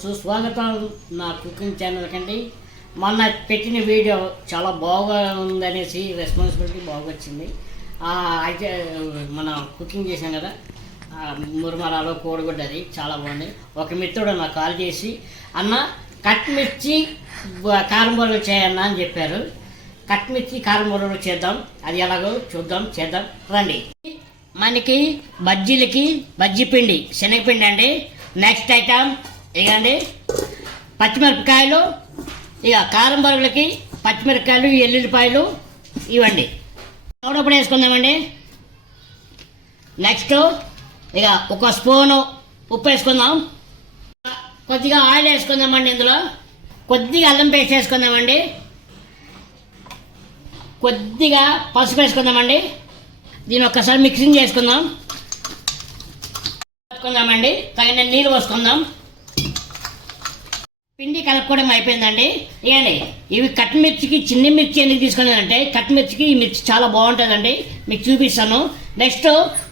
సుస్వాగతం నా cooking channel కండి. మొన్న పెట్టిన వీడియో చాలా బాగుందనేసి రెస్పాన్సిబిలిటీ బాగా వచ్చింది. అయితే మనం కుకింగ్ చేసాం కదా, మురమరాలు కోడిగుడ్డ, అది చాలా బాగుంది. ఒక మిత్రుడు నాకు కాల్ చేసి, అన్న కట్మిర్చి కారం బొరలు చేయన్నా అని చెప్పారు. కట్మిర్చి కారం బొరలు చేద్దాం, అది ఎలాగో చూద్దాం, చేద్దాం రండి. మనకి బజ్జీలకి బజ్జీ పిండి శనగపిండి అండి. నెక్స్ట్ ఐటమ్ ఇకండి పచ్చిమిరపకాయలు, ఇక కారం బొరుగులకి పచ్చిమిరపకాయలు, ఎల్లుల్లిపాయలు ఇవ్వండి. పౌడప్పుడు వేసుకుందామండి. నెక్స్ట్ ఇక ఒక స్పూను ఉప్పు వేసుకుందాం. కొద్దిగా ఆయిల్ వేసుకుందామండి. ఇందులో కొద్దిగా అల్లం పేస్ట్ వేసుకుందామండి. కొద్దిగా పసుపు వేసుకుందామండి. దీన్ని ఒక్కసారి మిక్సింగ్ చేసుకుందాం. కలుపుకుందామండి. తగిన నీళ్ళు పోసుకుందాం. పిండి కలుపుకోవడం అయిపోయిందండి. ఇవ్వండి, ఇవి కట్మిర్చికి చిన్న మిర్చి ఎందుకు తీసుకున్నానంటే, కట్మిర్చికి ఈ మిర్చి చాలా బాగుంటుందండి, మీకు చూపిస్తాను. నెక్స్ట్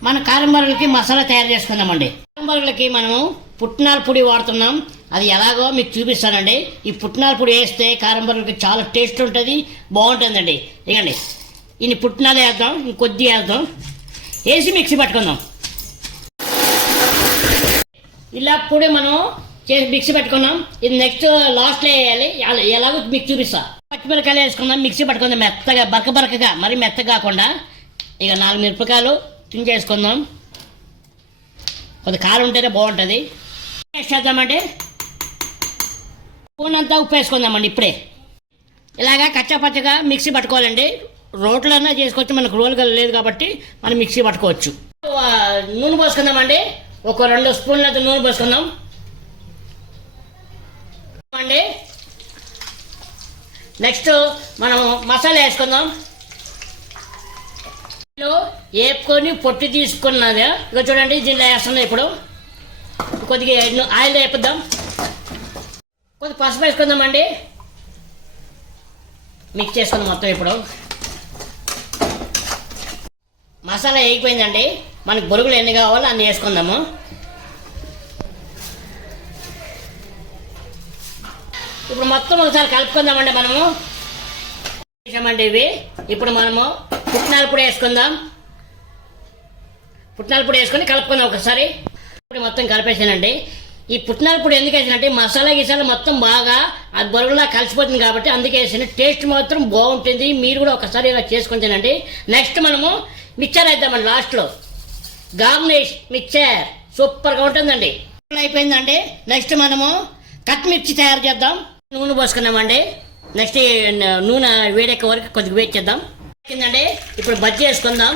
మన కారం బొరుగులకి మసాలా తయారు చేసుకుందామండి. కారం బొరుగులకి మనము పుట్నాల పొడి వాడుతున్నాం, అది ఎలాగో మీకు చూపిస్తానండి. ఈ పుట్నాల పొడి వేస్తే కారం బొరుగులకి చాలా టేస్ట్ ఉంటుంది, బాగుంటుందండి. ఇవ్వండి, ఇన్ని పుట్నాలు వేద్దాం, ఇంకొద్దిగా వేద్దాం, వేసి మిక్సీ పట్టుకుందాం. ఇలా పొడి మనం చేసి మిక్సీ పెట్టుకున్నాం. ఇది నెక్స్ట్ లాస్ట్లో వేయాలి, ఎలాగో మీకు చూపిస్తా. పచ్చిమిరపకాయలు వేసుకుందాం, మిక్సీ పట్టుకుందాం మెత్తగా, బరకగా, మరి మెత్తగా కాకుండా. ఇక 4 మిరపకాయలు తుంచేసుకుందాం. కొద్ది కారం ఉంటేనే బాగుంటుంది. టేస్ట్ చేద్దామండి. స్పూన్ అంతా ఉప్పు వేసుకుందామండి. ఇప్పుడే ఇలాగా కచ్చాపచ్చగా మిక్సీ పట్టుకోవాలండి. రోట్లన్నా చేసుకోవచ్చు, మనకు రోలుగా లేదు కాబట్టి మనం మిక్సీ పట్టుకోవచ్చు. నూనె పోసుకుందామండి. ఒక 2 స్పూన్ల నూనె పోసుకుందాం అండి. నెక్స్ట్ మనం మసాలా వేసుకుందాం. వేపుకొని పొట్టు తీసుకున్నది ఇక చూడండి, దీనిలో వేస్తున్నాం. ఇప్పుడు కొద్దిగా ఆయిల్ వేపుద్దాం. కొద్దిగా పసుపు వేసుకుందామండి. మిక్స్ చేసుకుందాం మొత్తం. ఇప్పుడు మసాలా వేగిపోయిందండి. మనకి బొరుగులు ఎన్ని కావాలో అన్ని వేసుకుందాము. ఇప్పుడు మొత్తం ఒకసారి కలుపుకుందామండి. మనము వేసామండి ఇవి. ఇప్పుడు మనము పుట్నాల పొడి వేసుకుందాం. పుట్నాల పొడి వేసుకొని కలుపుకుందాం ఒకసారి. ఇప్పుడు మొత్తం కలిపేసానండి. ఈ పుట్నాల పొడి ఎందుకు వేసానంటే, మసాలా గిసాలా మొత్తం బాగా అది బొరుగులా కలిసిపోతుంది కాబట్టి అందుకే వేసాను. టేస్ట్ మాత్రం బాగుంటుంది. మీరు కూడా ఒకసారి ఇలా చేసుకొని తినండి. నెక్స్ట్ మనము మిక్చర్ వేద్దామండి. లాస్ట్లో గార్నిష్ మిక్చర్ సూపర్గా ఉంటుందండి. అయిపోయిందండి. నెక్స్ట్ మనము కట్మిర్చి తయారు చేద్దాం. నూనె పోసుకున్నామండి. నెక్స్ట్ నూనె వేడెక్క వరకు కొద్దిగా వేడి చేద్దాం. కిందండి ఇప్పుడు బజ్జీ వేసుకుందాం.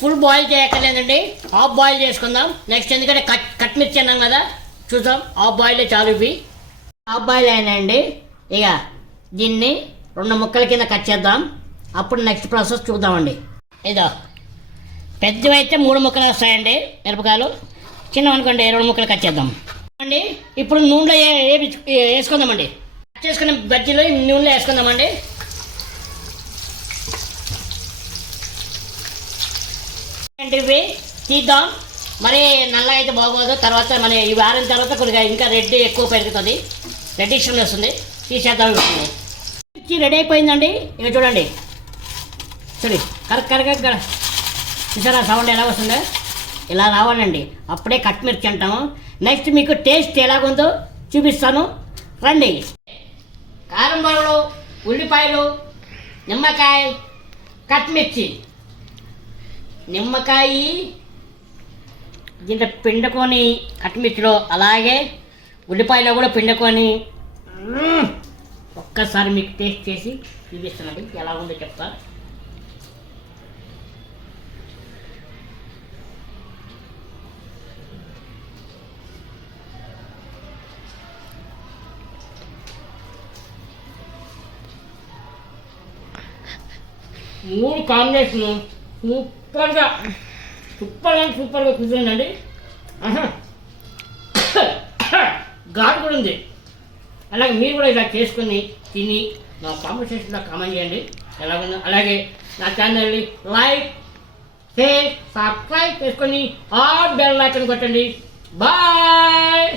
ఫుల్ బాయిల్ చేయక్కర్లేదండి, హాఫ్ బాయిల్ చేసుకుందాం. నెక్స్ట్ ఎందుకంటే కట్మిర్చి అన్నాం కదా, చూద్దాం. హాఫ్ బాయిల్ చాలు. ఇవి హాఫ్ బాయిల్ అయినాయండి. ఇక దీన్ని 2 ముక్కల కింద కట్ చేద్దాం. అప్పుడు నెక్స్ట్ ప్రాసెస్ చూద్దామండి. ఇదో పెద్దవి అయితే 3 ముక్కలు వస్తాయండి మిరపకాయలు, చిన్నవి అనుకోండి 2 ముక్కలు కట్ చేద్దాం అండి. ఇప్పుడు నూనెలో వేసుకుందామండి. కట్ చేసుకున్న బజ్జీలో నూనెలో వేసుకుందామండి. ఇవి తీద్దాం. మరి నల్ల అయితే బాగోదు. తర్వాత మన ఇవి ఆరిన తర్వాత కొద్దిగా ఇంకా రెడ్ ఎక్కువ పెరుగుతుంది, రెడ్డిష్ వస్తుంది. తీసేద్దాం. రెడీ అయిపోయిందండి. ఇక చూడండి, చూడండి కరెక్ట్గా చూసారా సౌండ్ ఎలా వస్తుందో? ఇలా రావాలండి, అప్పుడే కట్మిర్చి అంటాము. నెక్స్ట్ మీకు టేస్ట్ ఎలాగుందో చూపిస్తాను రండి. కారం బొరుగులు, ఉల్లిపాయలు, నిమ్మకాయ, కట్మిర్చి. నిమ్మకాయ దీంట్లో పిండుకొని కట్మిర్చిలో, అలాగే ఉల్లిపాయలో కూడా పిండుకొని ఒక్కసారి మీకు టేస్ట్ చేసి చూపిస్తానండి. ఎలా ఉందో చెప్తా. మూడు కాంబినేషన్ సూపర్గా కూర్చోండి. ఘాటు కూడా ఉంది. అలాగే మీరు కూడా ఇలా చేసుకొని తిని నా కామెంట్ సెక్షన్లో కామెంట్ చేయండి ఎలా ఉందో. అలాగే నా ఛానల్ని లైక్ షేర్ సబ్స్క్రైబ్ చేసుకొని ఆల్ బెల్ ఐకాన్ కొట్టండి. బాయ్.